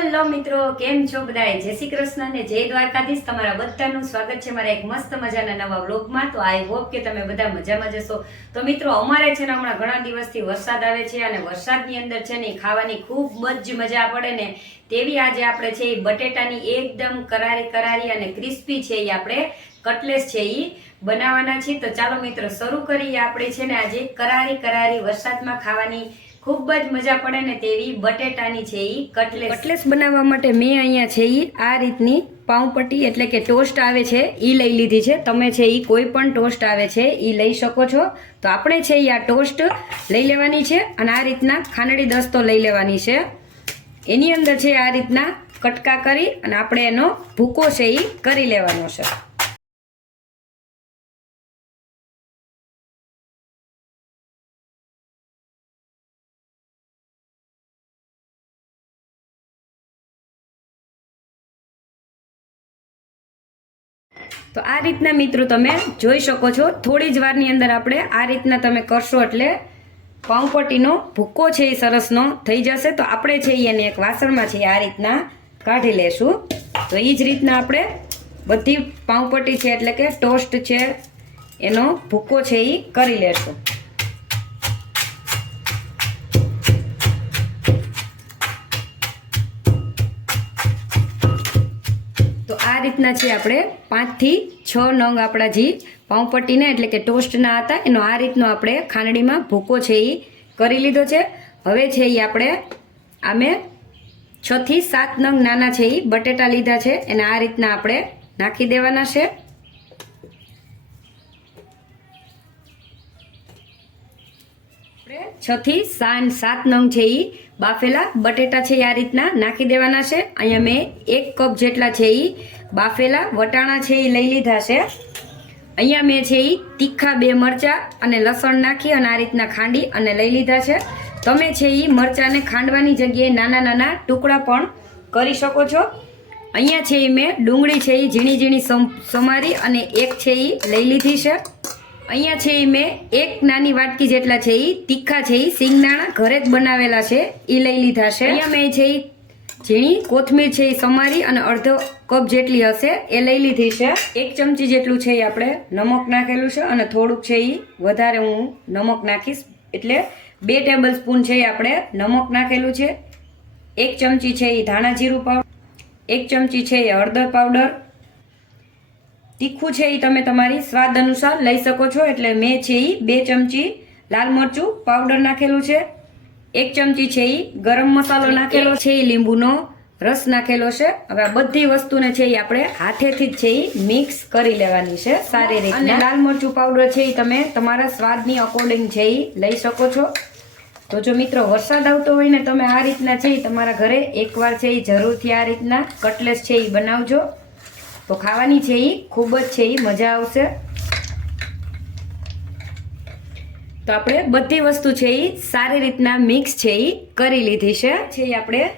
Hello મિત્રો, કેમ છો બધાએ જય શ્રી કૃષ્ણ અને જય દ્વારકાધીશ. તમારા બધાનું સ્વાગત છે મારા એક મસ્ત મજાના નવા વ્લોગમાં. તો આઈ હોપ કે તમે બધા મજામાં જશો તો મિત્રો, અમારે છે ને હમણાં ઘણા દિવસથી વરસાદ આવે છે અને વરસાદની અંદર છે ને ખાવાની ખૂબ જ મજા પડે ને તેવી આજે આપણે છે એ બટેટાની એકદમ કરારી કરારી અને ક્રિસ્પી છે એ આપણે કટલેસ છે એ બનાવવાના છીએ. તો ચાલો મિત્રો, શરૂ કરીએ આપણે છે ને આજે કરારી કરારી વરસાદમાં ખાવાની ખૂબ જ મજા પડે ને તેવી બટેટાની છે એ કટલેસ. કટલેસ બનાવવા માટે મેં અહીંયા છે એ આ રીતની પાઉંપટ્ટી એટલે કે ટોસ્ટ આવે છે એ લઈ લીધી છે. તમે છે એ કોઈ પણ ટોસ્ટ આવે છે એ લઈ શકો છો. તો આપણે છે એ આ ટોસ્ટ લઈ લેવાની છે અને આ રીતના ખાંડડી દસ્તો લઈ લેવાની છે. એની અંદર છે આ રીતના કટકા કરી અને આપણે એનો ભૂકો છે એ કરી લેવાનો છે. તો આ રીતના મિત્રો તમે જોઈ શકો છો. થોડી જ વારની અંદર આપણે આ રીતના તમે કરશો એટલે પાઉંપટ્ટીનો ભૂક્કો છે એ સરસનો થઈ જશે. તો આપણે છે એ એને એક વાસણમાં છે આ રીતના કાઢી લેશું. તો એ જ રીતના આપણે બધી પાઉંપટ્ટી છે એટલે કે ટોસ્ટ છે એનો ભૂક્કો છે એ કરી લેશું. આ રીતના છે આપણે. પાંચથી છ નંગ આપણા જે. પાઉંપટ્ટીને એટલે કે ટોસ્ટના હતા. એનો આ રીતનો આપણે ખાંડડીમાં ભૂકો છે એ કરી લીધો છે. હવે છે એ આપણે આમે છથી સાત નંગ નાના છે એ બટેટા લીધા છે. એને આ રીતના આપણે નાખી દેવાના છે. છથી સાત નંગ છે એ બાફેલા બટેટા છે આ રીતના નાખી દેવાના છે. અહીંયા મેં એક કપ જેટલા છે એ બાફેલા, વટાણા છે એ લઈ લીધા છે. અહીંયા મેં છે એ તીખા બે મરચાં અને લસણ નાખી અને આ રીતના ખાંડી અને લઈ લીધા છે. તમે છે એ મરચાંને ખાંડવાની જગ્યાએ નાના નાના ટુકડા પણ કરી શકો છો. અહીંયા છે એ મેં ડુંગળી છે એ ઝીણી ઝીણી સમ- સમારી અને એક છે એ લઈ લીધી છે. અહીંયા છે એ મેં એક નાની વાટકી જેટલા છે એ તીખા છે એ સિંગદાણા ઘરે જ બનાવેલા છે એ લઈ લીધા છે. અહીંયા મેં છે એ ઝીણી કોથમીર છે એ સમારી અને અડધો કપ જેટલી હશે એ લઈ લીધી છે. એક ચમચી જેટલું છે એ આપણે નમક નાખેલું છે અને થોડુંક છે એ વધારે હું નમક નાખીશ. એટલે બે ટેબલ સ્પૂન છે એ આપણે નમક નાખેલું છે. એક ચમચી છે એ ધાણા જીરું પાવડર, એક ચમચી છે એ હળદર પાવડર તીખું છે એ તમે તમારી સ્વાદ અનુસાર લઈ શકો છો એટલે મેં છે એ બે ચમચી લાલ મરચું પાવડર નાખેલું છે એક ચમચી છે એ ગરમ મસાલો નાખેલો છે એ લીંબુનો રસ નાખેલો છે હવે આ બધી વસ્તુને છે એ આપણે હાથેથી જ છે એ મિક્સ કરી લેવાની છે સારી રીતે અને લાલ મરચું પાવડર છે એ તમે તમારા સ્વાદની અકોર્ડિંગ છે એ લઈ શકો છો તો જો મિત્રો વરસાદ આવતો હોય ને તમે આ રીતના છે એ તમારા ઘરે એકવાર છે એ જરૂરથી આ રીતના કટલેસ છે એ બનાવજો તો ખાવાની છે એ ખૂબ જ છે એ મજા આવશે. તો આપણે બધી વસ્તુ છે એ સારી રીતના મિક્સ છે એ કરી લીધી છે. છે એ આપણે,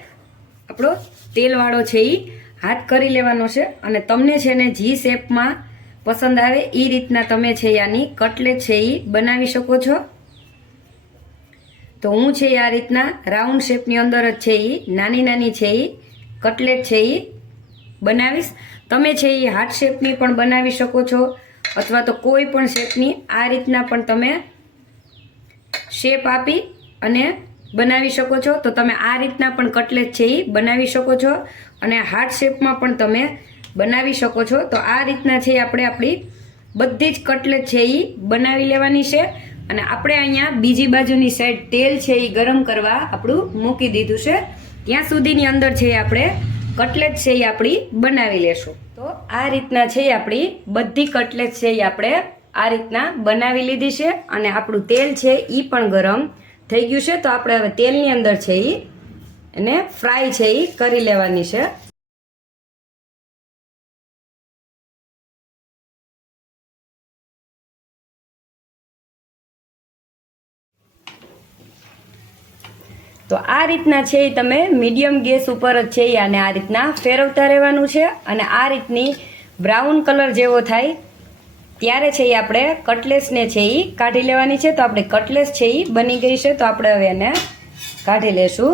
આપણો તેલવાળો છે એ હાથ કરી લેવાનો છે. અને તમને છે ને જી શેપમાં પસંદ આવે એ રીતના તમે છે આની કટલેટ છે એ બનાવી શકો છો. તો હું છે આ રીતના રાઉન્ડ શેપની અંદર જ છે એ નાની નાની છે એ કટલેટ છે એ બનાવીશ. તમે છે એ હાર્ટ શેપની પણ બનાવી શકો છો, અથવા તો કોઈ પણ શેપની. આ રીતના પણ તમે શેપ આપી અને બનાવી શકો છો. તો તમે આ રીતના પણ કટલેટ છે એ બનાવી શકો છો અને હાર્ટ શેપમાં પણ તમે બનાવી શકો છો. તો આ રીતના છે આપણે આપણી બધી જ કટલેટ છે એ બનાવી લેવાની છે અને આપણે અહીંયા બીજી બાજુની સાઈડ તેલ છે એ ગરમ કરવા આપણું મૂકી દીધું છે. ત્યાં સુધીની અંદર છે આપણે કટલેટ છે એ આપણી બનાવી લેશું. તો આ રીતના છે એ આપણી બધી કટલેટ છે એ આપણે આ રીતના બનાવી લીધી છે અને આપણું તેલ છે એ પણ ગરમ થઈ ગયું છે. તો આપણે હવે તેલની અંદર છે એ એને ફ્રાય છે એ કરી લેવાની છે. તો આ રીતના છે એ તમે મીડિયમ ગેસ ઉપર જ છે આને આ રીતના ફેરવતા રહેવાનું છે અને આ રીતની બ્રાઉન કલર જેવો થાય ત્યારે છે એ આપણે કટલેસને છે એ કાઢી લેવાની છે. તો આપણે કટલેસ છે એ બની ગઈ છે. તો આપણે હવે એને કાઢી લેશું.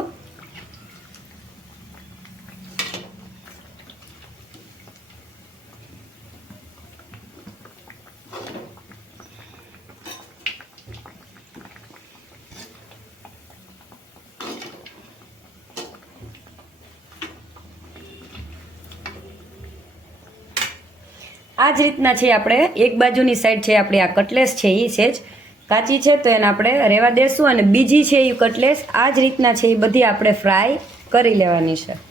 આ જ રીતના છે આપણે, એક બાજુની સાઈડ છે આપણી આ કટલેસ છે એ છે જ. કાચી છે તો એને આપણે રહેવા દેશું અને બીજી છે એ કટલેસ આ જ રીતના છે એ બધી આપણે ફ્રાય કરી લેવાની છે.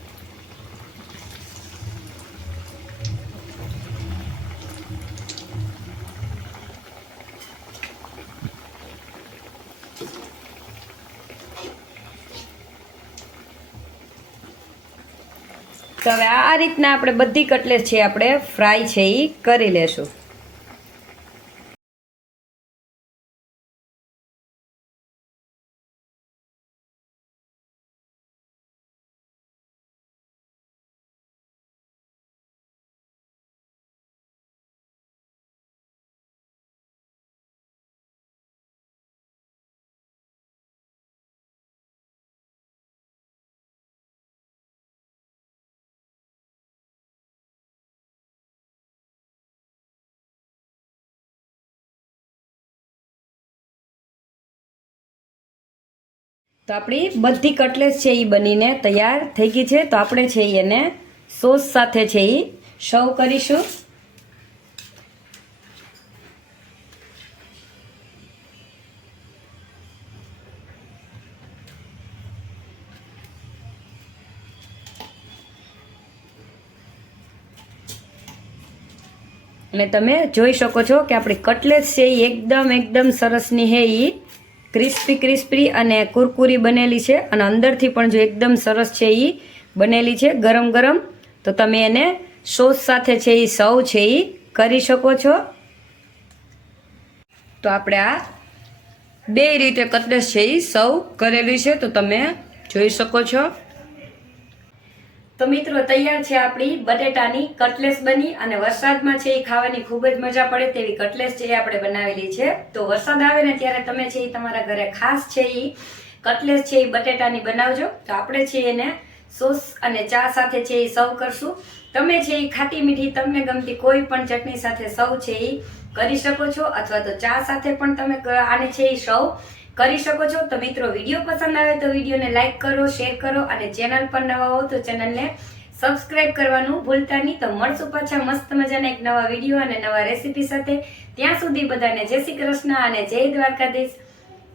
તો હવે આ રીતના આપણે બધી કટલેસ છે આપણે ફ્રાય છે એ કરી લેશું. તો આપણી બધી કટલેસ છે એ બનીને તૈયાર થઈ ગઈ છે. તો આપણે છે એને સોસ સાથે છે એ સર્વ કરીશું. અને તમે જોઈ શકો છો કે આપણી કટલેસ છે એ એકદમ એકદમ સરસની હે એ ક્રિસ્પી ક્રિસ્પી અને કુરકુરી બનેલી છે અને અંદરથી પણ જો એકદમ સરસ છે એ બનેલી છે ગરમ ગરમ, તો તમે એને સોસ સાથે છે એ સૌ છે એ કરી શકો છો. તો આપણે આ બે રીતે કટલેસ છે એ સૌ કરેલી છે, તો તમે જોઈ શકો છો. તો મિત્રો, તૈયાર છે આપણી બટેટાની કટલેસ બની અને વરસાદમાં છે એ ખાવાની ખૂબ જ મજા પડે તેવી કટલેસ છે એ આપણે બનાવેલી છે. તો વરસાદ આવે ને ત્યારે તમે છે એ તમારા ઘરે ખાસ છે એ કટલેસ છે એ બટેટાની બનાવજો. તો આપણે છે એને સોસ અને ચા સાથે છે એ સર્વ કરશું. તમે છે એ ખાટી મીઠી, તમને ગમતી કોઈ પણ ચટણી સાથે સર્વ છે એ કરી શકો છો. અથવા તો ચા સાથે પણ તમે આને છે એ સર્વ કરી શકો છો. તો મિત્રો, વીડિયો પસંદ આવે તો વિડીયોને લાઇક કરો, શેર કરો અને ચેનલ પર નવા હો તો ચેનલને સબસ્ક્રાઇબ કરવાનું ભૂલતા નહીં. તો મળશું પાછા મસ્ત મજાના એક નવા વીડિયો અને નવા રેસીપી સાથે. ત્યાં સુધી બધાને જય શ્રી કૃષ્ણ અને જય દ્વારકાધીશ.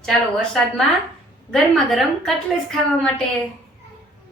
ચાલો વરસાદમાં ગરમા ગરમ કટલેસ ખાવા માટે